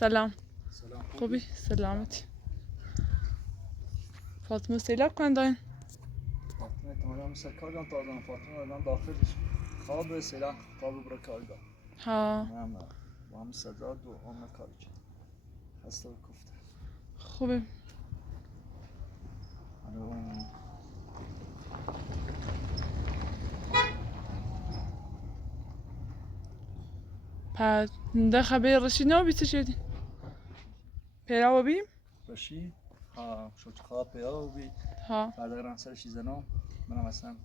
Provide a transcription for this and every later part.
سلام. سلام خوبی؟ سلامتی. فاطمه سیلاب کن داین. فاطمه تمام سکارم تازه فاطمه الان داخلش خواب سلام خواب برای کار داد. ها. من با هم سجاد و آن کاری کرد. خسته و کوفته. خوبه. پس ده خبر رشید نبیسته شدی. پیرا بیم؟ رشید ها شد خواب پیرا بی. ها. فردا ران سرش زنم منم اصلا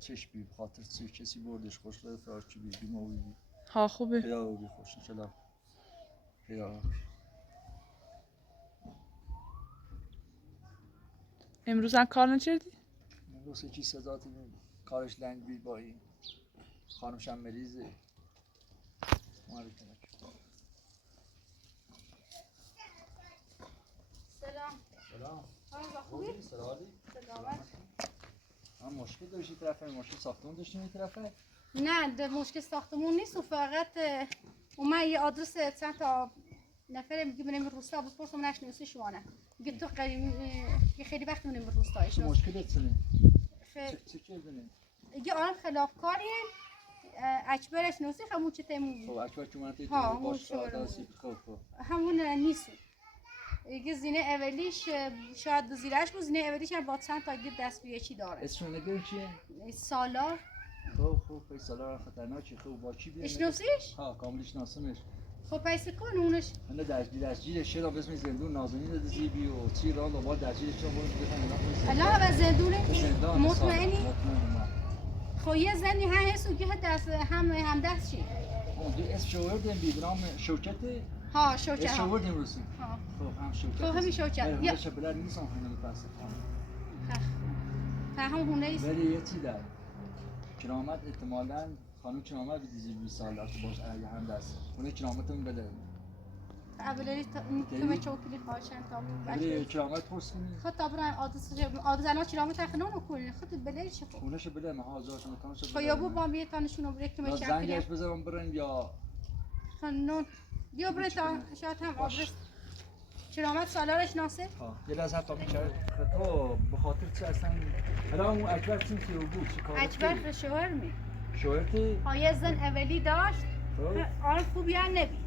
چش بی خاطر کسی بردش خوش داد فراشی بی بیمو بی. ها خوبه. پیرا بی خوش انشالله. پیرا. امروز هم کار نکردی؟ امروز چی سزاتی کارش لنگ بی با این خانمش هم مریضه. سلام. خوبی؟ سلامتی؟ سلامت. هم مشکل داشتی طرفه مشکل ساختمون داشتیم این طرفه؟ نه مشکل ساختمون نیست و فقط اومد یه آدرس چند تا نفر میگه بریم روستا بپرسم نشناسه شوانه میگه تو یه خیلی وقت میریم روستا چه مشکلی چنه؟ چه کردنه؟ یه آدم خلافکاریه اکبرش نوسی همون چه تیمون خب اکبر که من تیتو باش آدرسی خب همون نیست یه زینه اولیش شاید زیرش بود زینه اولیش هم با چند تا دست به یکی داره اسمش نگیر چیه؟ سالار خب سالار خطرناکه خب با چی بیان؟ اشناسیش؟ ها کاملش ناسمش خب پیس کن اونش من دستگیرش چرا به اسم زندون نازنین دزیبی و چی راه دوباره دستگیرش چون بفهمید الان به زندونه زندان مطمئنی؟ مطمئنم خب یه زنی هست که دست هم دست چی؟ اون اسم شوردیم بیدرام شوکته ها شوکت اسم شوردیم روسی ها خب هم شوکت خب همین شوکت یا شبلر نیستم همین پس فهم هونه ایست ولی یه چی داره کرامت احتمالاً خانم کرامت بیدیزی 20 سال داشته باش اگه هم دست اونه کرامتون بده اولی تو چوکلی خواهشن تا ولی کرامت پرس کنی خود تا برن آدرس الان کرامت تخنون کنی خود بله چه خود اونش بده من هازارشون میکنم خب یا بو با میه تانشون رو یک تو زنگش بذارم برن یا خنون بیا برای تا شاید هم آدرس کرامت سالارش ناسه یه لحظه تا میشه تو به خاطر چی اصلا الان اون اکبر چی که بود چی کار اکبر شوهر می شوهرتی ها یه زن اولی داشت آن خوبی هم نبی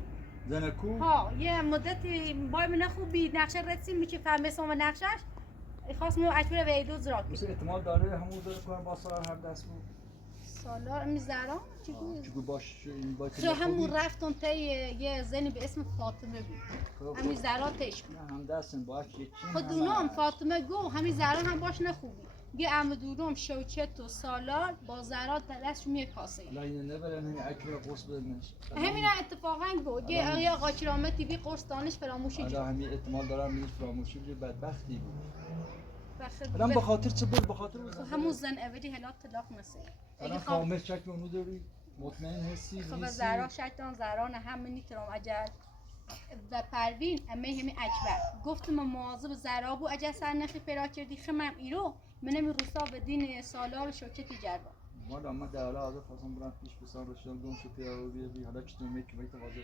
زنکو ها یه مدتی بای من خوبی نقشه رسیم میشه فهمه سوم نقشش خواست مو اکبر ویدو زراک مثل احتمال داره همون داره کنم با سالار هم دست بود سالار میذارم چیگو باش این با خب همون رفتم تا یه زنی به اسم فاطمه بود همین زرا تش بود هم دستن باش یکی خود اونام فاطمه گو همین زرا هم باش نخوبی یه عمدونم شوکت و سالار با زرا دستشون یه کاسه لا اینه نبرن همین اکبر قرص بدنش همین اتفاقا گو یه آقا کرامتی بی قرص دانش فراموشی حالا همین احتمال دارم این فراموشی بشه بدبختی بود بخاطر الان به خاطر چه بود به خاطر همون زن اولی هلا طلاق نسی الان کامل شک به اونو داری مطمئن هستی خب زرا شیطان زرا نه هم نیترم اجل و پروین همین اکبر گفتم مواظب زرا بو اجل سر نخی پیدا کردی خمم ایرو منم روستا به دین سالار شوکتی جربا والا من در حالا حاضر خواستم برم پیش بسان رشدم گم شو پیرا بی حالا چطور میگه بیت واضح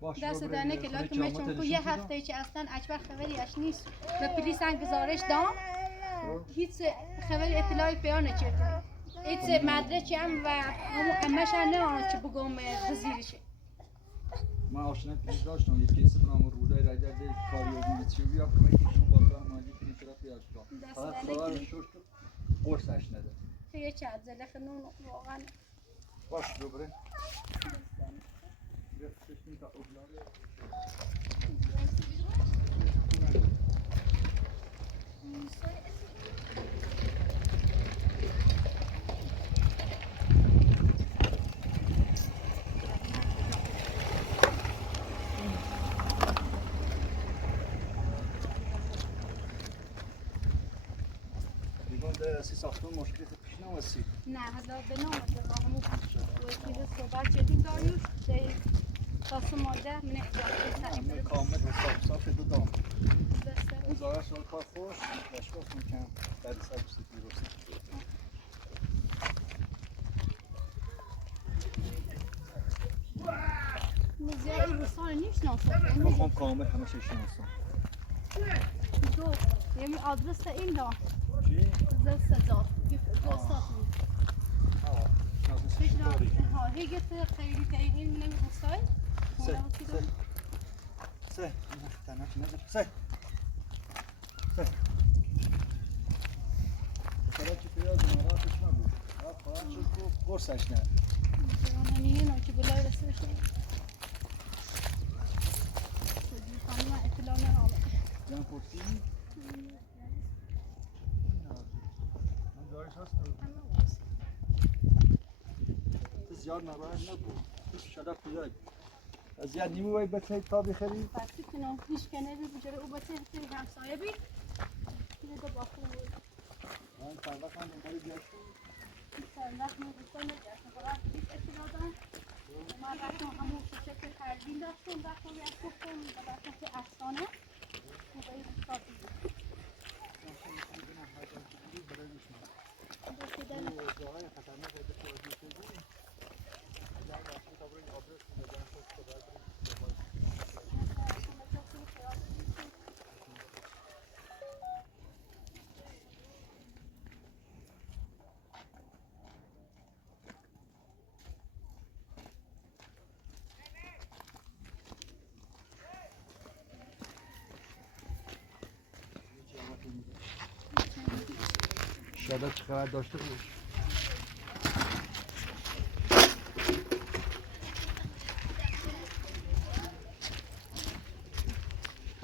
باش دست دنه که لاک میشم کو یه هفته چه اصلا اکبر خبریش نیست به پلیس گزارش دام هیچ خبری اطلاعی پیدا نکردم هیچ مدرکی هم و همون امش نه چه بگم وزیرشه من آشنا پلیس داشتم یک کیس نام رودای رجب کاریو چی بیا کمیتشون بالا مالی که طرف یاد کنم فقط خبر شش قرصش نده یه چه از زله خنون واقعا باش دوباره گرفتشیم تا اوبلاغ سی ساختمون مشکلی پیش نمی‌رسید. نه حالا به نام ده همون وکیل صحبت کردیم داریوش ده خاص ماده من احتیاج کامل حساب دو دام. وزارت شما کار خوش داشت میکنم بعد از سبزی درست. مزیای روسان رو نمیشناسم. میخوام کامل همه چیز شناسم. دو یعنی آدرس این دار. چی؟ آدرس دار. دو ساعت. شناسم کاری. ها هیگه خیلی خیلی نمی‌خواد. سه تنش نزد. سه چرا چی پیاز ناراحتش نبود. فقط چون قرصش نه. نیه نوچه بلا رسیدش. خانم اطلاع نداره. جان پرسی؟ من دارش هست. زیاد ناراحت نبود. شده پیاز. از یاد نیمه وای بچه تا بخری؟ پسی که نوشیش کنه بی بجره او بچه هستی همسایه بی. یه دو باخته بود. من فردا خواهم دنبال بیاشم. وقت نگفتم نگشتم فقط بیش اطلاع دارم. من رفتم همون شکل که خریدین داشتم رفتم یه گفتم و رفتم که افسانه موقعی بساط بود. شاید چقدر داشته باش.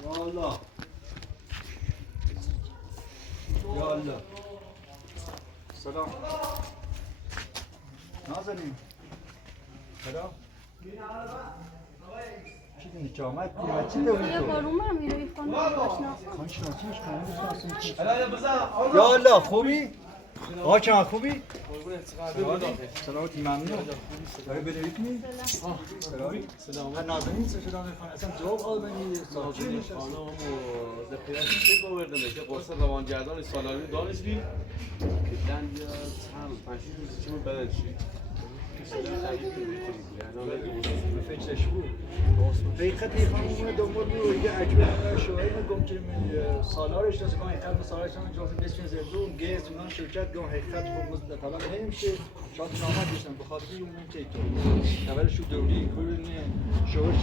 یا الله یا الله سلام نازنین سلام چی دنی جامعت دیمت چی دوید یه تو؟ بارون هم میروی خانم باشناسم خان شناسیش کنم یا الله خوبی؟ آقا چند خوبی؟ سلامتی ممنون داری بدوید می؟ سلام هر نازنین سه شدام میخوان اصلا جواب آلبانی ساچی میشه خانم و دقیقی چه گوهرده میشه قرص روانگردان سالاری دانشگی که دن یا چند روز 5-6 روز چیمون بدن چی به فکرش بود حقیقت یه خانم دنبال بود یه اجبه شوهی گم که من سالارش دست کنم حقیقت سالارش هم جواب بسیار زندون گیز اونان شرکت گم حقیقت خود مزد طبق نمیشه شاید نامت داشتن بخاطر اون که تو اولش دوری کلی شوهر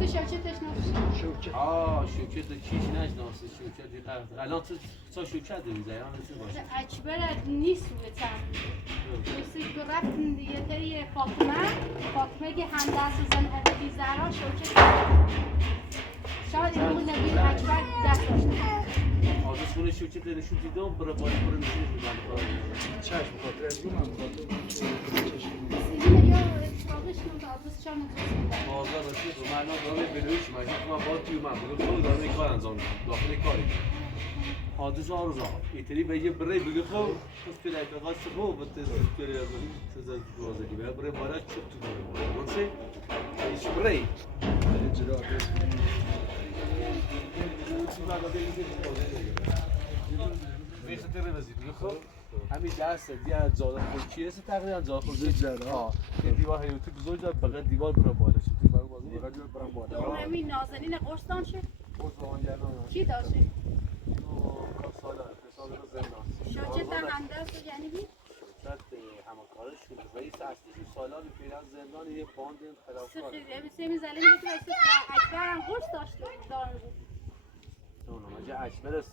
سه شاچه تشناس شوکه شوکت کیش نشناسه شوکت الان تو شوکت داری زیان چه باشه اکبر نیست روی تن نیستی که رفتن دیگه تری فاطمه که هم دست زن عددی زهرا شوکه شاید این بود نبید اکبر دست داشته آدرس کنه شوکت نشون دیدم برای باید برای نشون دیدم چشم بخاطر از اون هم بخاطر سیدی یا اتفاقش نمید آدرس چند نتوسید آزار رسید و من دارم بلویش مجید من باید توی من بگم خود دارم این کار انجام میدم داخل کاری حادث آرزا ایتری به یه بره بگه خب کس که در کاغذ خوب و تذکری از این تذکر دوازدی به بره باید چوب تو داره من سه ایش بره جلو آدرس خاطر وزیر میگه خب همین دست دیگه زاده خود چیه است تقریبا زاده خود زده یه دیوار حیاتی بزرگ داره بغل دیوار برای بالا شد برای بالا همین نازنین قرصدان شد قرص چی داشته؟ سالار زندان شاچه تا هندست یعنی بی؟ شاید همکارش شده رئیس اصلیش سالار پیران زندان یه باند خلافکار سمی زلمی که اکبر هم قرص داشته داره بود اونم اکبر 100%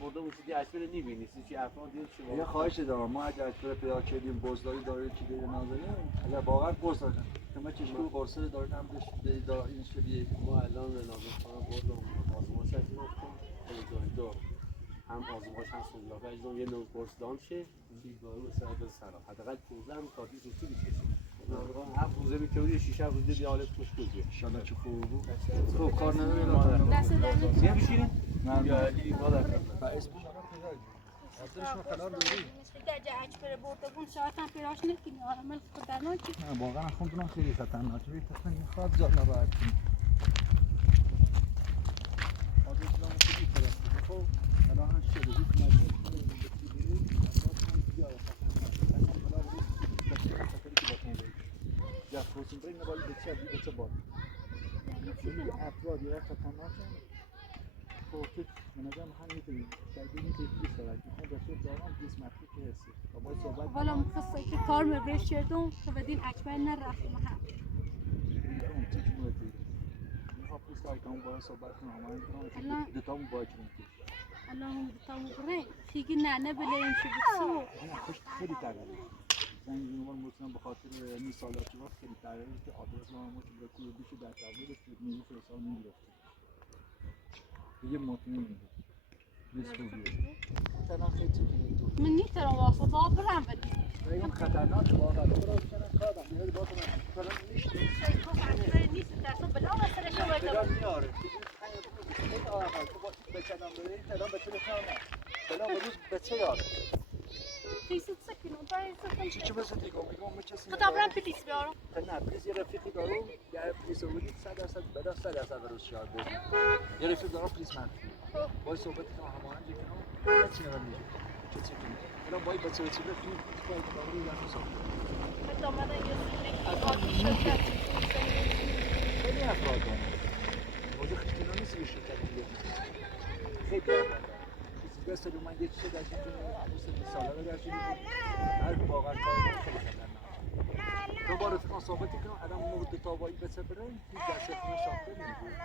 برده بود که اکبر نمی‌بینی چی افراد دید چی یه خواهش دارم ما اگه اکبر پیدا کردیم بزداری داره که دیگه نازنین اگر واقعا قرص داشتن که ما چشمو قرصه داره هم بهش داره اینش که بیه ما الان نازنین خانم بردم آزمایش کردیم خیلی دو هم آزمایش هم سولاک اجرام یه نوع قرص دام شه سیگارو سر حداقل 15 هم کافی زودی می‌کشه هفت روزه می‌کنی 6 روزه دیگه حالت خوشگل بیاد ان شاءالله چه خوب بود خوب کار نداره دست دارم زیاد بشینید من یا علی مادر با اسم شما پیدا آدرسشو خلال داری درجه اکبر برده بود شاید هم پیراش نکنی آرامل خطرناکی واقعا خوندم خیلی خطرناکه فکر می‌خواد جان نباید آدرسشو خیلی فرستاد خب الان هم شده بود یا فروتین برای نباید بچه بچه باد افراد یا خطرناکن خودت من نظرم هم میتونیم شاید میتونید دارد میخوام رسول دارم 20 متری که هستی با باید صحبت والا مخصوصا که کار مبرش کردم که بدین اکبر نرفتم هم کنم چی موردی میخوام پوست آیکام باید صحبت کنم همه دوتامون باید کنیم الان دوتامون برین خیلی نه بلیم شو بسو نه خوش خیلی تغییره زنگ زنوان مطمئن به خاطر این سالات وقت خیلی تغییره که آدرس ما که برای کوی بیشه در تغییر شد نیمه فرسال نمیرفته دیگه مطمئن میده نصف بیه مثلا خیلی چیزی تو من نیترم واسه با برم بدیم بگم خطرناک واقعا برای کنم کارم بیاد با کنم کارم نیست درسا بلا واسه شو بلا میاره خیلی آقا تو با بچه‌ام بری تلام بچه بخوام بلا روز بچه یاره خیست سکنم برای چی بس دیگه میگم چه تو دارم پلیس بیارم نه پلیس یه رفیقی دارم یه پلیس بودی 100% بدا 100% روز شاد بود یه رفیق دارم پلیس من باید صحبت کنم هماهنگ کنم نه چی نمیشه چه چی کنم الان باید بچه بخونم باید دارم یه صحبت دامن یه سیک آتیش شد خیلی افراد دارم موضوع خیلی نیست یه شرکت دیگه خیلی افراد بس رو من یه چیز در این ساله داشتیم هر واقعا کار خیلی خطرناکه تو با رفیقان صحبتی کنم الان مورد تاوایی بچه بره هیچ دسته خونه ساخته نمیگه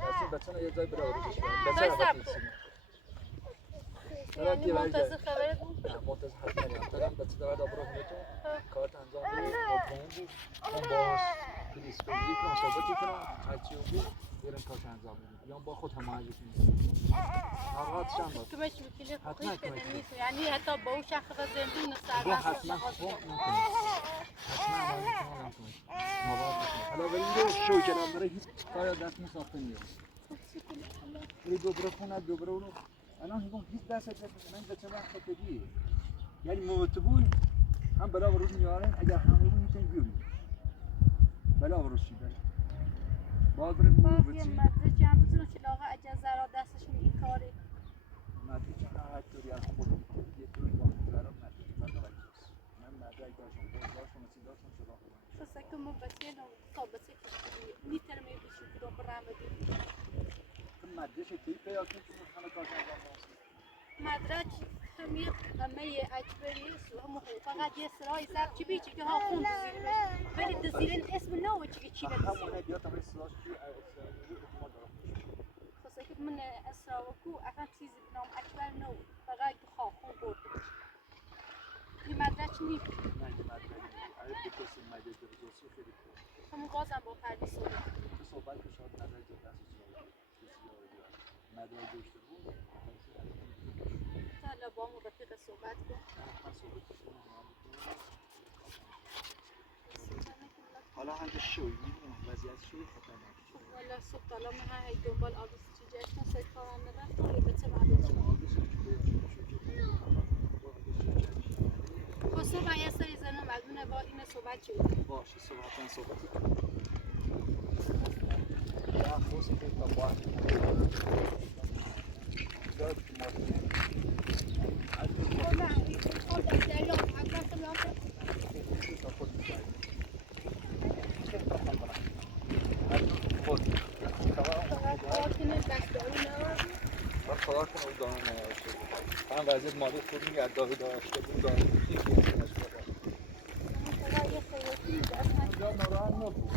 اصلا بچه یه جای بره آروزش کنم بچه رو یعنی منتظر خبره بود؟ نه منتظر حتما نیم ترم بچه دارد آبرو کنه تو کارت انجام بده آبرون بود اون باز پلیس بگیری کنم صحبتی کنم هرچی رو بود برم کارت انجام بدیم یا با خود هماهنگ کنیم ناراحتش هم باشه کمش میکنه خویش کنه نیست یعنی حتی با اون شخص زندون سر با حتما حتما حالا بریم شو کنم برای هیچ کاری دست مسافر میاد ولی دوباره خونه دوباره اونو الان میگم هیچ دست من بچه وقت خودی یعنی موتبوی هم بلا و روز میارن اگر همه بود میتونی بیاریم بلا و روز چی داره باید بریم باز یه مدرچی هم بزنو که لاغه اجازه را دستش می این کاری مدرچی هم هر طوری از خود یه طوری باید برام مدرچی من نوکیست من مدرک داشتم باز داشتم اسی داشتم شده کنم خصه که ما بچه نو ثابته کشتی نیتر می بشو که دو برام بدیم مدرسه کی پیدا کنی چون همه کار انجام میدن مدرک همه اجباری است و هم فقط یه سرای ضبط چی بیچی که ها خون دزیرش ولی دزیرن اسم نو چی نه همونه بیا تا به سلاش چی احتمال دارم خصه که من اسراوکو اصلا چیزی به نام اکبر نو فقط تو خواه خون بردش این مدرک نیست نه این مدرک آره بکسی مدرک درجاسی خیلی خوب همون بازم با پرویز صحبت تو صحبت که شاید مدرک دو دست مدرک داشته بود تا حالا با همون رفیق صحبت کن من صحبت حالا هم شوی میدونم وضعیت شوی خطرناک والا صبح حالا من هی دنبال آدرس چی جشن سه کارم نرفتم یه بچه معلوم خب صبح یه سری زن مدونه با این صحبت چی باشه صحبتی یا خوصی که تا باید داد کار کنه و دانه نداشته بود هم وضعیت مالی خود میگرد داوی داشته بود دانه ناراحت نبود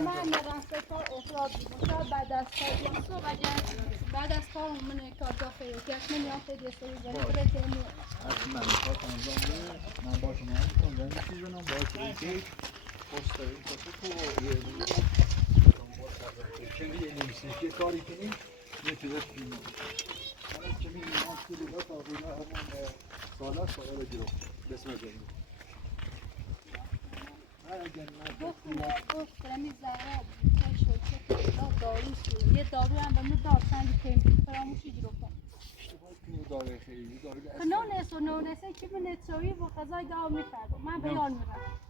من راسته کار افراد بود شاید بعد از کار بعد از کار من کار داخل کش نمیام خیلی سری زنی بره تیمی من کار انجام بده من با شما هم کنم زنی چیز بنام با شما پست این کسی تو یه نیمسی که کاری کنی یه چیزش کنیم من کمی نیمان که دولا تا بینا همون سالات سالا گیرم بسم زنی گفت رمی زهرا چه شد چه داروش یه دارو هم به من داد سنگی که فراموشی گرفتم اشتباه کنی داره خیلی داره نونس و نونسه که من نتساوی با غذای دار میفردم من به یار میرم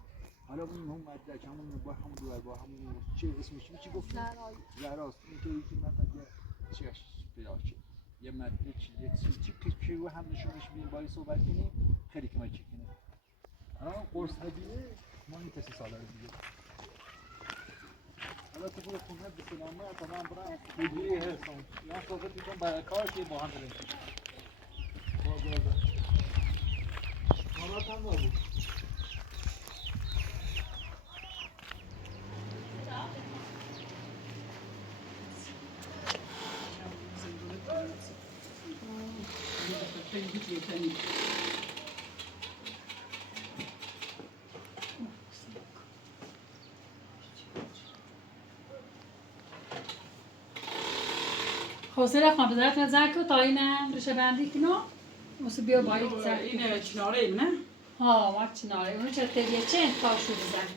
حالا اون هم مدرک همون با همون دور با همون چه اسمش چی گفتی؟ زهراست این که یکی مثلا چی پیدا شد یه مدرک چی که رو هم نشونش میدیم باید صحبت کنیم خیلی کمک کنیم قرص هدیه ما این کسی سالاره دیگه حالا تو برو خونه بسلامه تمام برام بگیری هستم یا صحبت میکنم برای کارش یه با هم بریم مرات هم نبود حوصله خان بذارت زن که تا اینم ریشه بندی کنم واسه بیا باید زن این چناره ایم نه؟ ها ما چناره اونو چه تبیه چه انتخاب شو بزن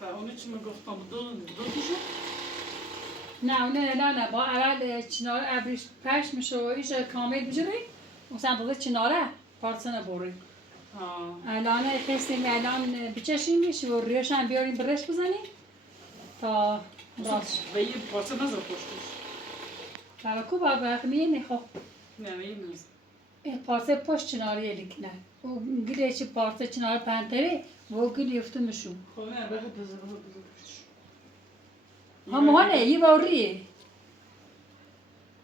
تا اونو چی میگفتم دو تیشو؟ نه اونه نه با اول چناره ابریش پش میشه و ایش کامل بجوری مثلا بوده چناره پارسنه بوری الان خستیم الان بچشیم میشه و ریش هم بیاریم برش بزنیم تا راست و یه پارچه نزد پشتش برای کو با بخمیه نخواه نه این نزد پارسه پشت چناریه لیکنه و گیره چه پارسه چنار پنتره و گل یفته مشون خب نه بگو بزر پشتش هم هانه یه باوریه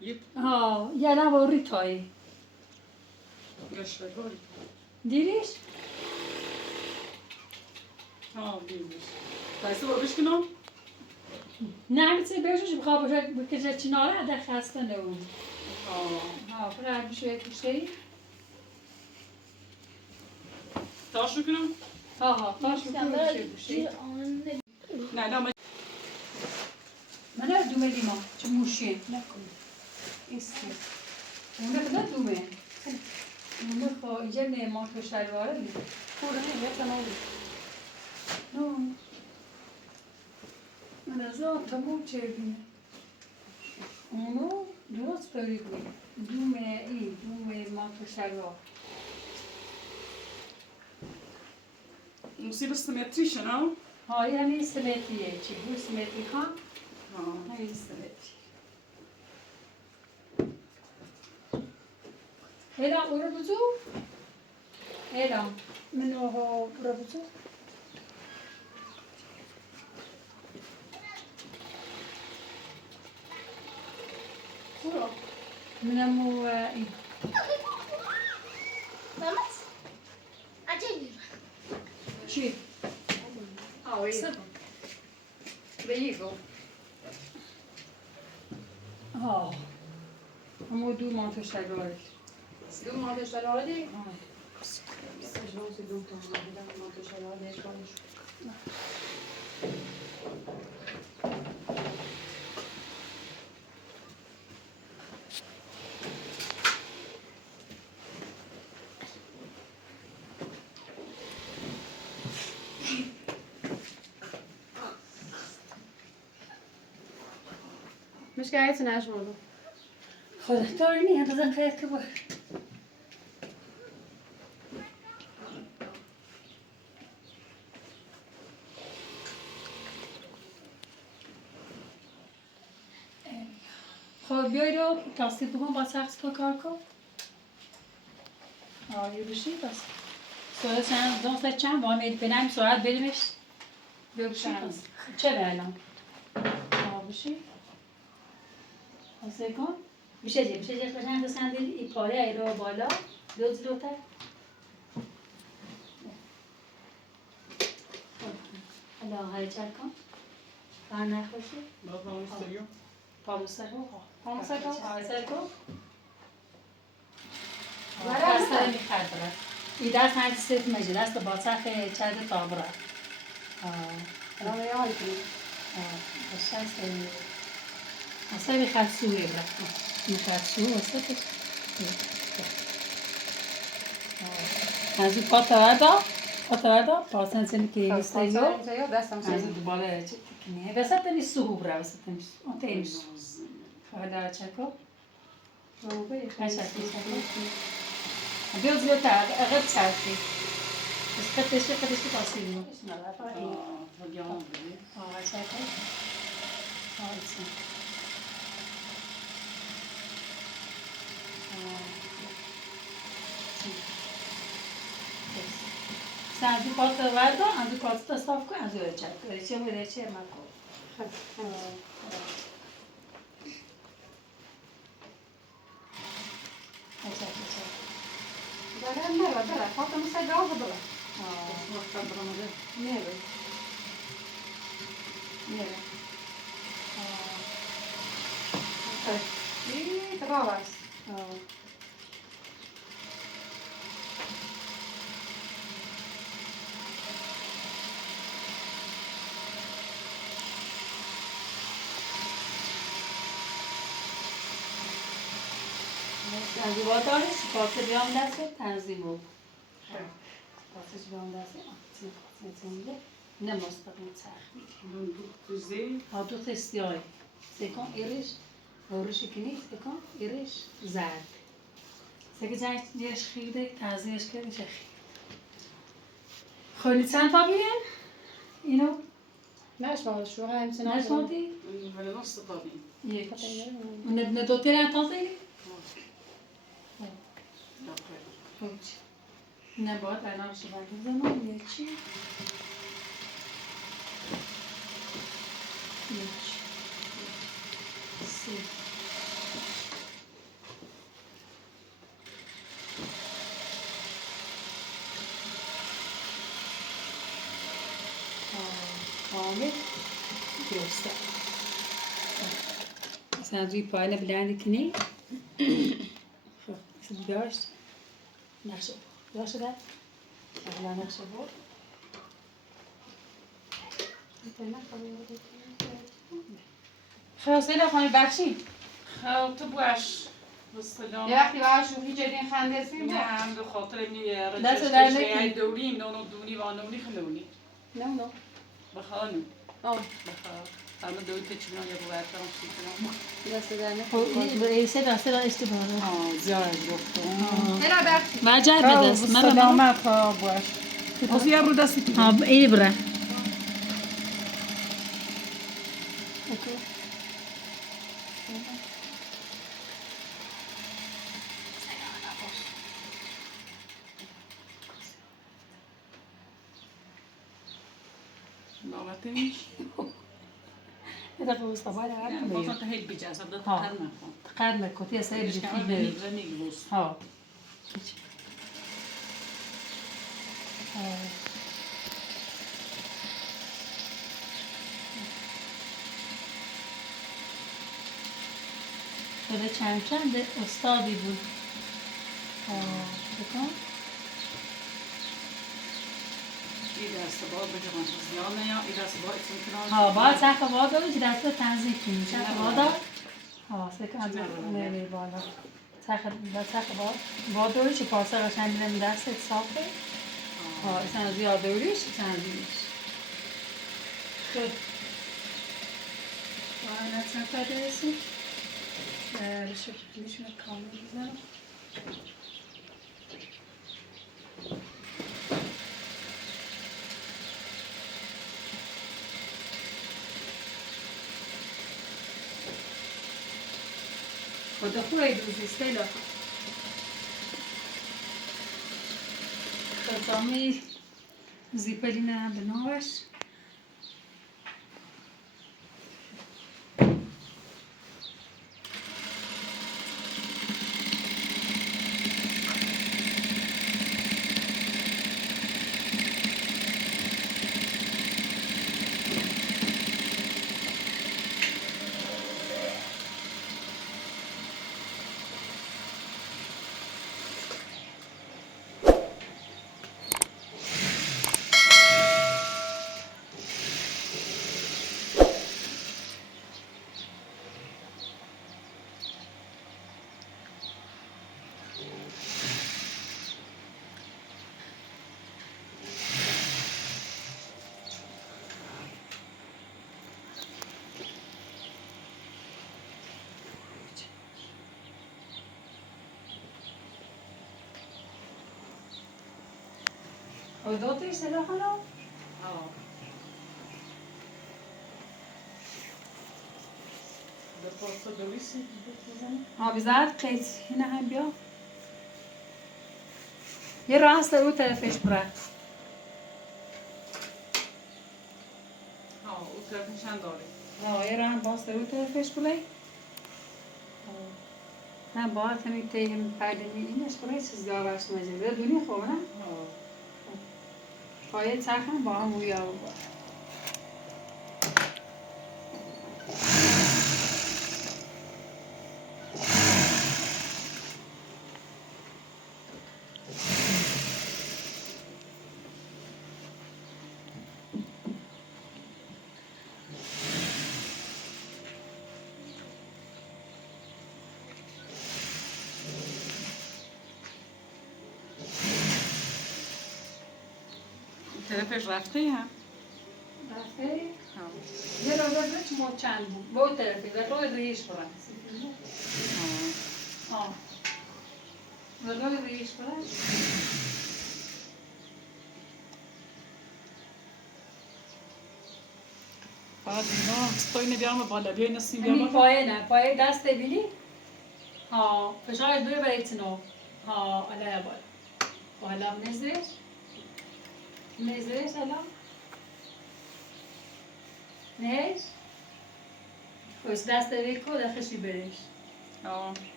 یه ها یه نه باوری تایی گشتگاری دیریش؟ بیمش بایسته برو بشکنم؟ نه میتونی بهشوش بخواه باشه بکشه چناره در خسته نبود ها فقط بشه کشه تاش کنم؟ ها تاش بشه نه نه من دومه لیما چه موشه نکن ایستی اونه خدا دومه اونه خواه اینجا نیمان تو شلواره بید خوره نه یه نه من از آن تموم چه بینه اونو درست برید دومه این دومه ما تو شلوار مصیبه سیمتریشه نه؟ ها یعنی سمتریه چی بو سمتری خان همین سمتری هلا اورو بزو هلا منو ها اورو بزو برو منمو این Vamos? Acele. چی؟ بیگو ها همو دو مانتو شلوارش دو ماه شلواردی؟ مش قاعد نشمونه. خدا داری نیم بزن خیلی که باش خب بیای رو تاستی بگم با سخت کار کن یه بشی بس سوال چند دو ساعت چند با همه بینم ساعت بریمش بیا بشی بس چه به الان بشی حسه کن میشه جه قشنگ تو صندلی این پاره ای رو بالا دو جلوتر حالا حرکت کن بر نخوشی بابا مستریو پالوسر رو حرکت کن برای دست میخرد برد این دست هنگ سیت مجی دست با سخ چند تا برد برای حال کنی. اصلا میخرد سویه برد میخرد سویه اصلا از این پاتا پاسن سنی که ایستایو دستم از این دوباره چه تکنیه وسط نیست سوهو برد وسط نیست اون تینیست حالا چکو بيوز يوتا غير تساوي بس قديش تفاصيل اسمع شايفه اسمع سندی کارت وردا اندو کارت تا صاف کن اندو چک ریچه مکو داره نه داره خاطر مثل گاز داره نره این تراو است سندی با داره کارت بیام دست تنظیم بود کارتش بیام دست نه مستقیم سختی ها دو تستی های سکن ایرش روشی کنی سکن ایرش زرد سکه جنگش خیلی تنظیمش کرد میشه خیلی چند تا بیرین؟ اینو؟ نشمار شو همچنان نشماردی؟ ولی نص طبيعي یک نه دو تیره تا زیری؟ نه باید الان شو بردیم زمان یه چی؟ یک سه کامل درسته مثلا روی پایین بلند کنی خب بیاش نقشه بیاش شده اغلا نقشه بود خلاص اینا خانه بخشی تو باش بسلام یه وقتی باید شوخی جدین خنده سیم نه هم به خاطر اینی دست در رجشتش نکنی. های دوری نونو دونی و آنونی خلونی نه بخوانم آه بخوان همه دوی تچینا یا باید برام سیکنم دست در خب ایسه دسته را اشتباه زیاد گفتم اینا بخشی وجه بدست من سلامت ها باش از یه رو دستی که ها اینی بره نامتیش هذا هو الصباح نه بازم تا هیل بیجاز هم داد ها. تقرر نکن قرن كنت سير ایش که همه جديد نیگزه نیگلوز ها هذا چند استادی بود بکن این دست با بجمان زیانه یا این دست با ایتون کنار ها باید چه خواه دارم که دست تنظیم کنی چه خواه دارم ها سکن از نمی بالا چه خواه داری که پارسه قشنگ بیدم دست صافه ها ایسان از یاد دوریش تنظیمش خب باید چند تا درسیم بشه میشونه کامل بزنم خدا خوبه دوزی استیلا خدامی زیپلینه به نوش خدا توی صدا خانم بیزاد قیت هنا هم بیا یه راست رو طرفش برد طرف نشان داره یه رنگ باز رو طرفش بلی نه باید همین تیم پردنی اینش برای چیز داورش مجبور دونی خوب نه پای چرخم با هم ویا بود طرفش رفته هم رفته یه رو بزرچ ما چند بود بود طرفی و روی ریش برن و روی ریش برن بعد اینا ستوی بیارم بالا بیای نسیم همین بیارم پایه نه پایه دست بینی فشارش دوی برای تنو علیه بالا و حالا نزدش حالا نهش خوش دست ریکو دخشی بریش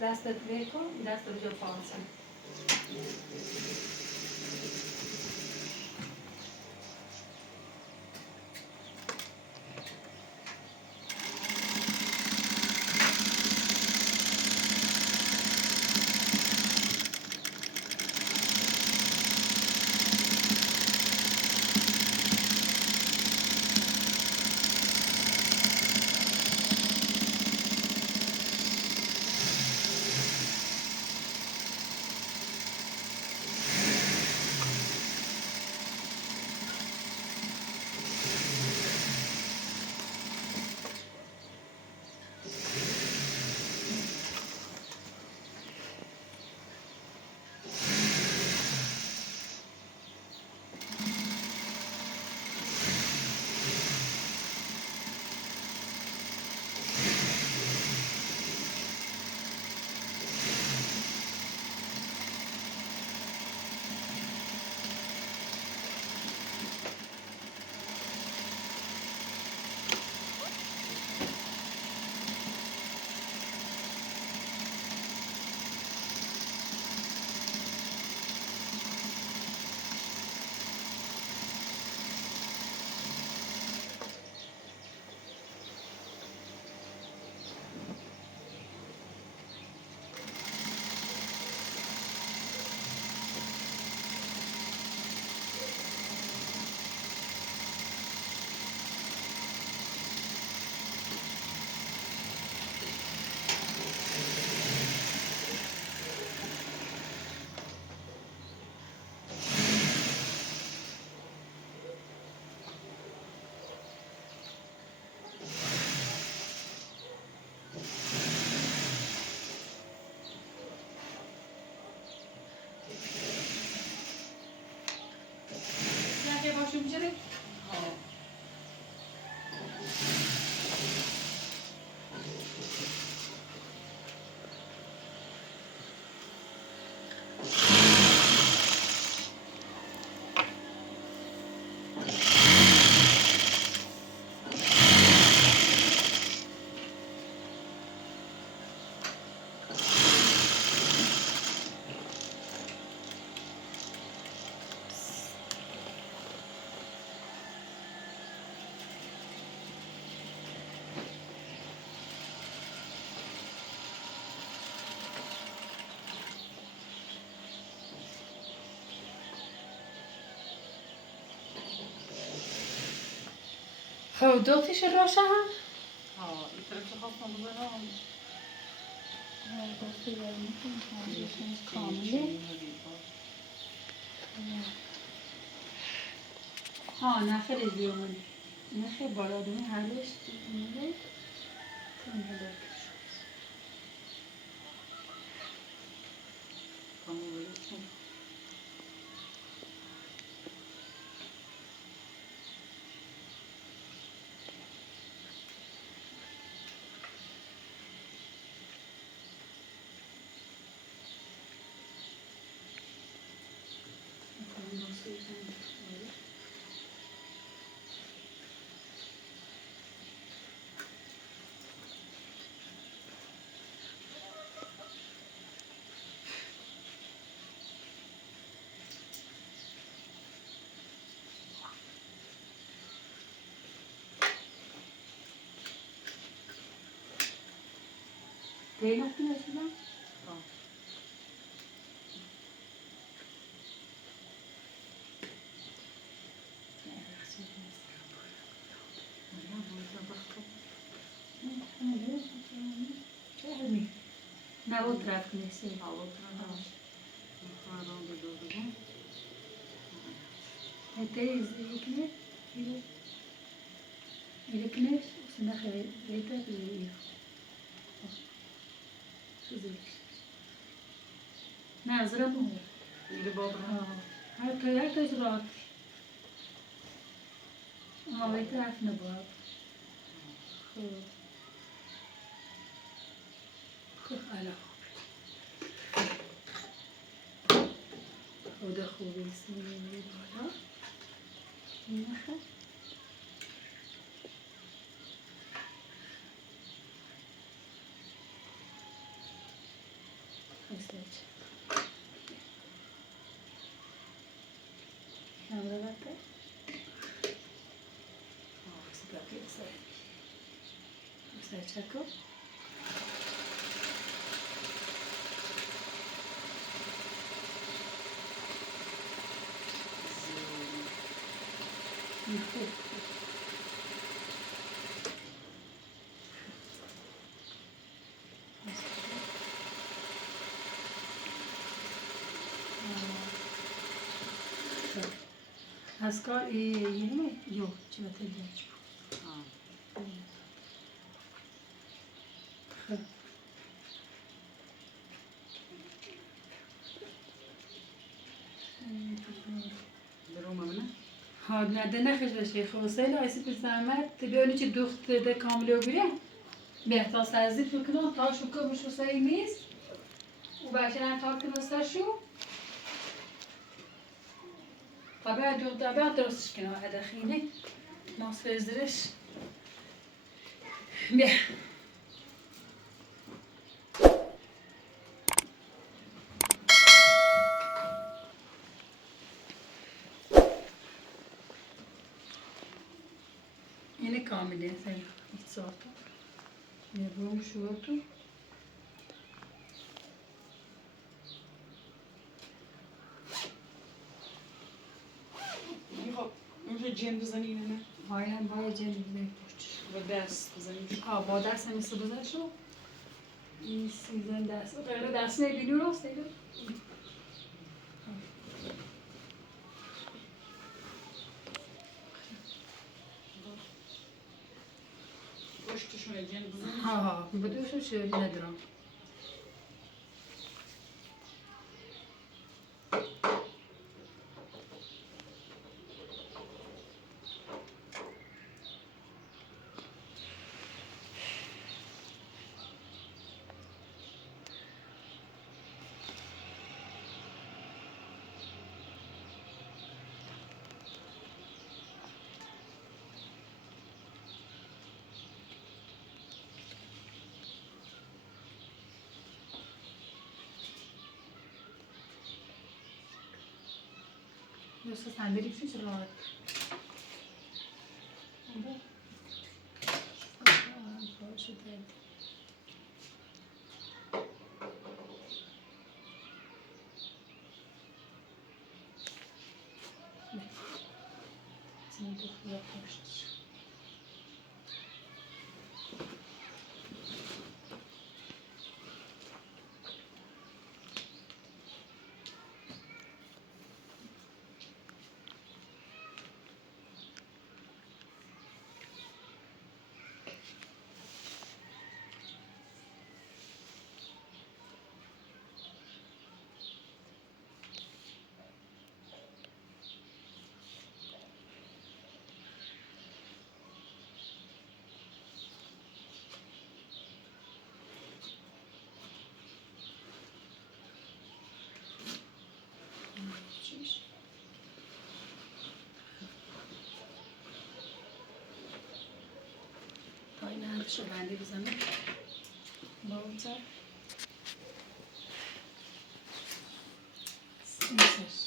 دست ریکو دست رو فانسه که باشیم جری خب دختیش روشن هم؟ این طرف خواستم بزنم کامله نخیلی زیومونی نخیلی بالا دونی هرش دیگه تینا کنی اصلا؟ نه او طرف کنیسی تیز یکنه یکنه سنا خیلی بیتا بیایی نه زرا مو میره بابا هر تاش راحت آه طرف نبود خب حالا خدا خوبی سیمی بالا نخه خسته کامرا بکن سپاکی سر چکو از کار یه یو چی بته دیگه خب درو ممنه ها نده نخش بشه خواستیل آیسی پر زحمت بیانی چی دوخت ده کاملو بیره بهتا سرزیت بکنم تا شو که بشو سایی میز و بچه تا کنه سرشو طبعا درستش کنه هدخینه ناس فرزرش بیا اینه کامله سری ایت ساعتا نبروم شواتو خب میشه جن بزنی نه هایم باید جن بزنی پشتش و دست بزنی با دست همیسته بزن شو این سیزن دست غیر دست نبینی راست دیگه پشتشون جن بزنی ها بدوشو شو ندارم Yoksa sen de lipsin rahat. Sen de yaklaştır. حرفشو بنده بزنم با اون سر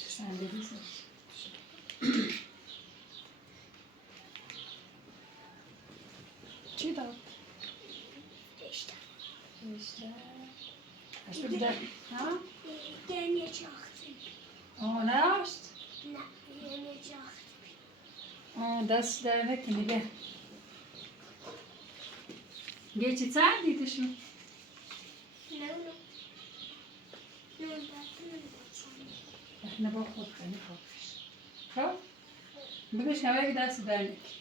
صندلی سر چی داد؟ اشتر ده ها؟ Yeni çaktım. نراشت Ne, yeni çaktım. دست در نکنی به گیچی چند دیدشون Ne oldu? Ne oldu? احنا با خود خیلی خوابش خب بگوش همه که دست در نکنی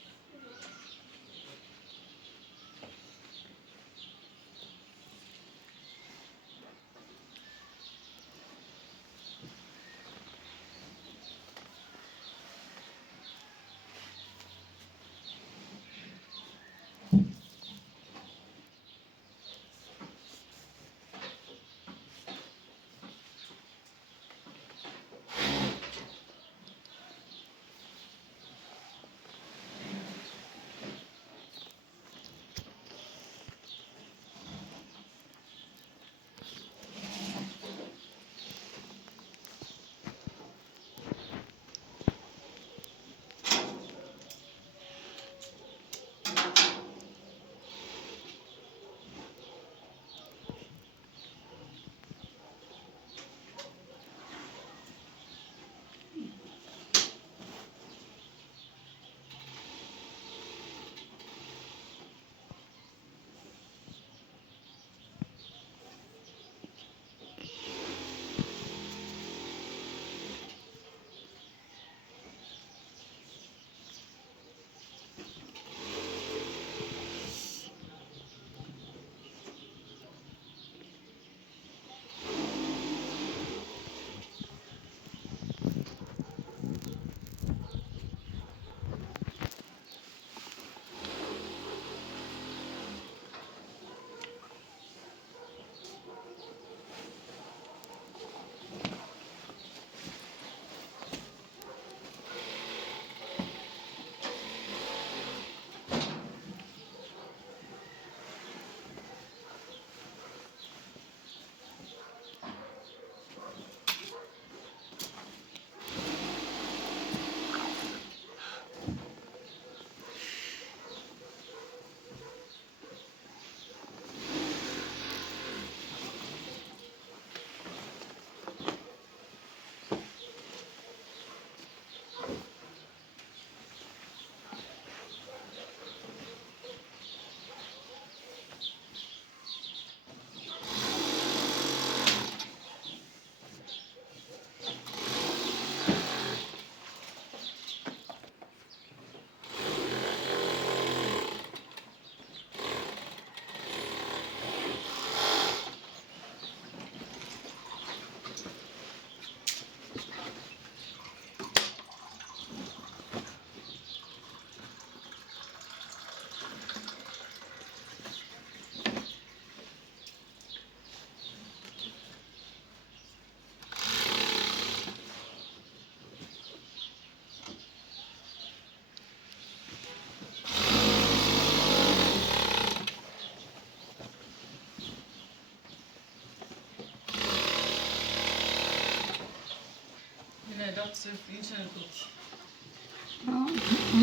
Yine dat sırf insan tut.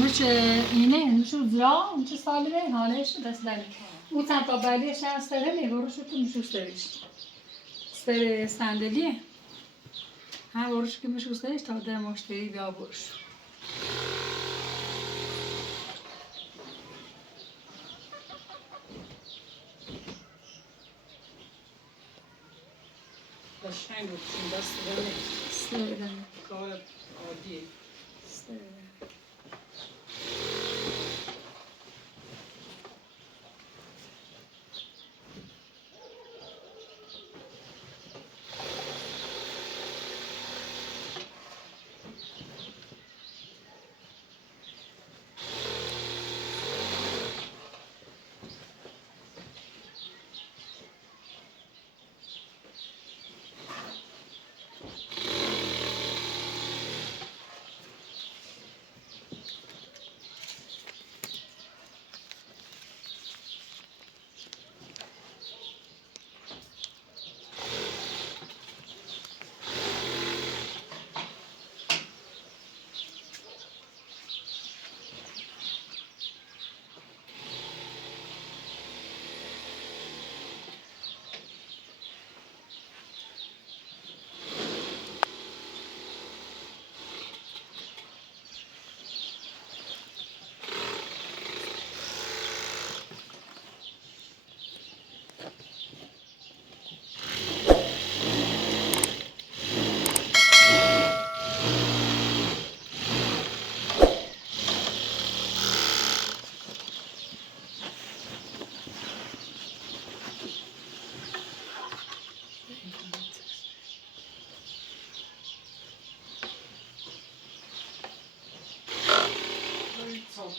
مش اینه مش زرا مش سالمه حالش دست در او چند تا بعدیش هست داره میبروش تو مش استریش استر صندلیه ها بروش که مش استریش تا در مشتری بیا بروش Başkan yoksun, bastı bana. استر Kar adi. استر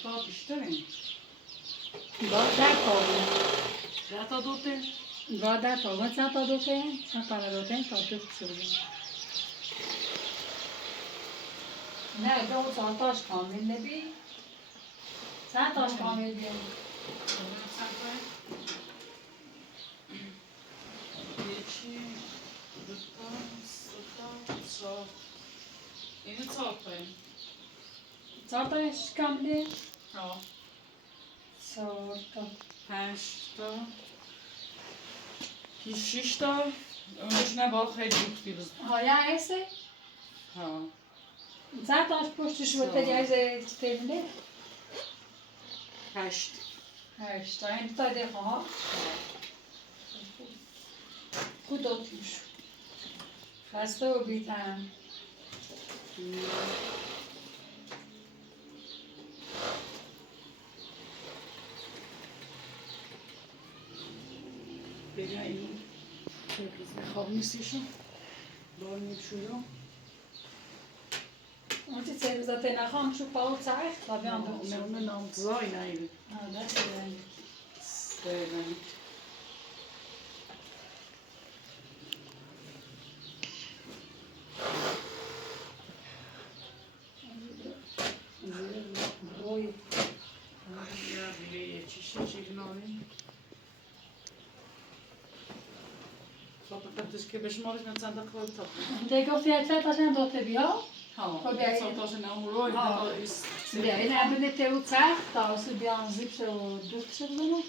تا بیشتره بعد در کاری. ده تا دوته بعد در کاری چند تا دوته؟ چند تا دوته تا دو بسازیم. نه دو چند تاش کامل نبی. چند تاش کامل بیاری. یکی دوتا ستا چهار اینو چهار تایی چهار تاش کامله؟ ها چهار تا. 5 تا کی 6 تا اونش نه با خیلی دوختی بزن ها یا هسته؟ ها چند تاش پشتش بود تدی از تیمونه؟ 8 هشت تا این تا دیگه ها. خود دوتیش. خسته و بیتن. بگه اینو خواب نیستیشون بار میبشویم اون چه سه روزا نخوام شو پاو سعی تا بیام بود. نه اون نام زای نیده نه دیگه. استیدن روی. یا دیگه چیشه چیز نامی خب بفتش که بشمارش من چند دقیقه تا دیگه گفتی اصلا تاشن دوته بیا. ها خب بیایی. سالتاش نام روی ها. بیا این عمل تیو سخت تا اصل بیان زیب شد و دوست شد بنا.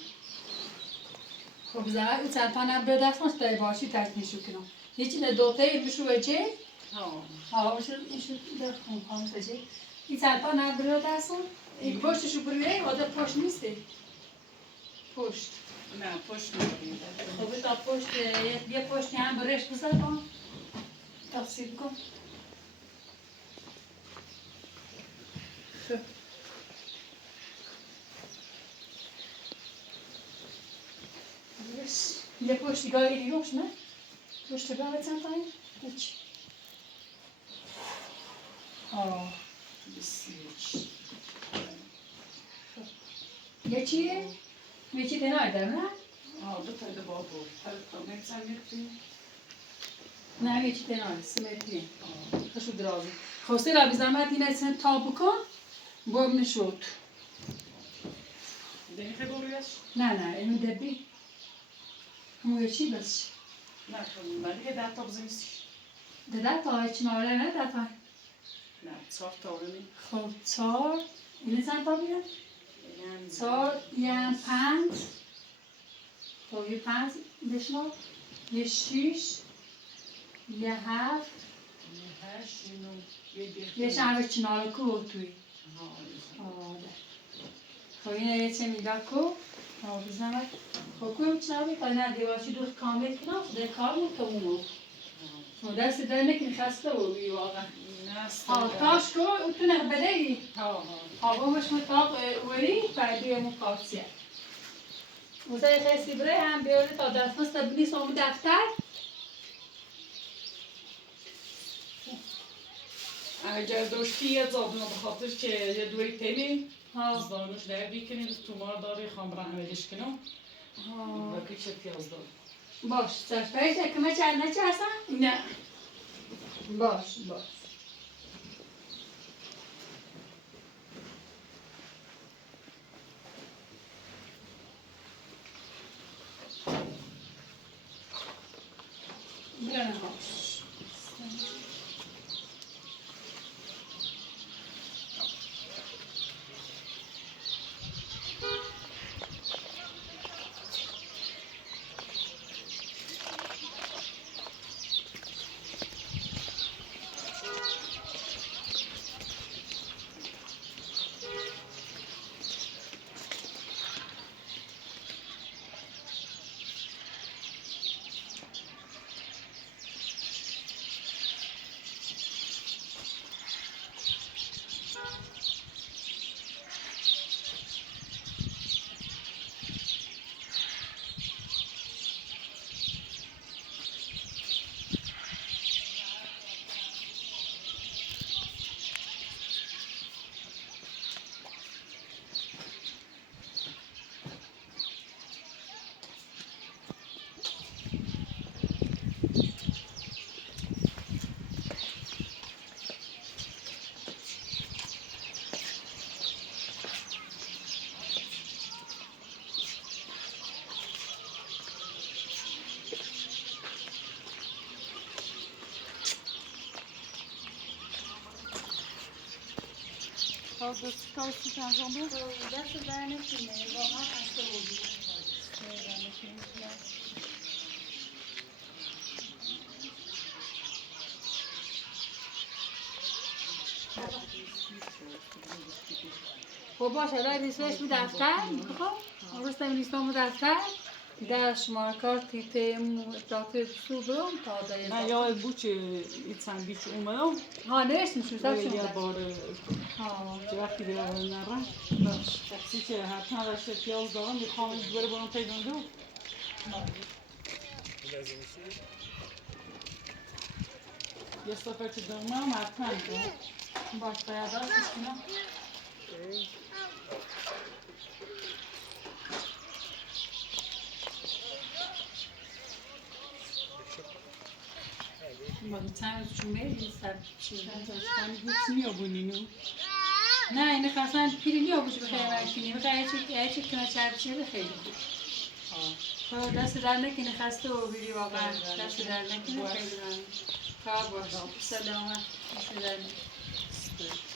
خب زمان او چند تا نبرد دست ماست داری باشی تکنیشو کنم. هیچی نه دوته بشو چه؟ ها ها وشو در خون خاموش چه؟ این چند تا نبرد دست این پشتشو برویه آده پشت نیسته. پشت. نه پشت نمیده خب تا پشت یه پشتی هم برش بزن کن. تفصیل کن. یه پشتیگاه دیگه روش نه؟ پشتیگاه چند تایی؟ هیچ. آه. یه چیه؟ یه چی تنهای دارم نه؟ ها دو تا با بود هر تا نکسن میکنی نه یه چی تنهای سمتیه. خشو درازی. خواسته را بی زحمت این اصلا تا بکن بام نشود. دنیخه برویش نه نه اینو دبی. همون یه چی بس. نه کنم ولی که ده تا بزنیستی ده تا هیچ ناره نه ده تا. نه 4 تا بزنی خب 4 اینه چند تا بیاد؟ 4 یه 5 خب یه 5 بشمار یه 6 یه 7 8 اینو یه شنبه چنار کو توی ها آده خب اینه یه چه میگه کو بزنم خب کویم چنار بید تا نه دیواشی دوست کامل کنم ده کار مون تمومو دست در نکنی خسته و بی واقعا تاش کو او تو نه بده ای آبامش مطابق اوری فردی همون قاطیه موزه خیلی بره هم بیاره تا دستمست بلیس همون دفتر اگر داشتی یه زادنا به خاطر که یه دوی تیمی از دانش لعبی کنید تو مار داری خام رحمدش کنم و پیچه پیاز دار باش چشپایش اکمه چند نچه هستن؟ نه باش بیرانه باش دست انجام بده. دست در نکنه واقعا خسته بودی. خب باشه الان ریسش به دفتر خب روستم نیستم به دفتر در شماره کارتی تیم اطلاعات سو برم تا در نه یا بوچه ایتسان بیچ اومدم ها نوشتیم شو سب یه شما بار ها که وقتی نرم شخصی که حتما رشته پیاز دارم میخوام دوباره برام پیدا دو یه سفر که دارم حتما باش باید داشتش کنم با چند جمعه سر چیز هیچ میابونینو نه این خاصن پیری آبوش بخیر وقتی بخیر چی کنه چرب چی بخیر خب دست در نکنه خسته و بیری واقعا دست در نکنه خیلی من خواب باش سلامت دست در نکنه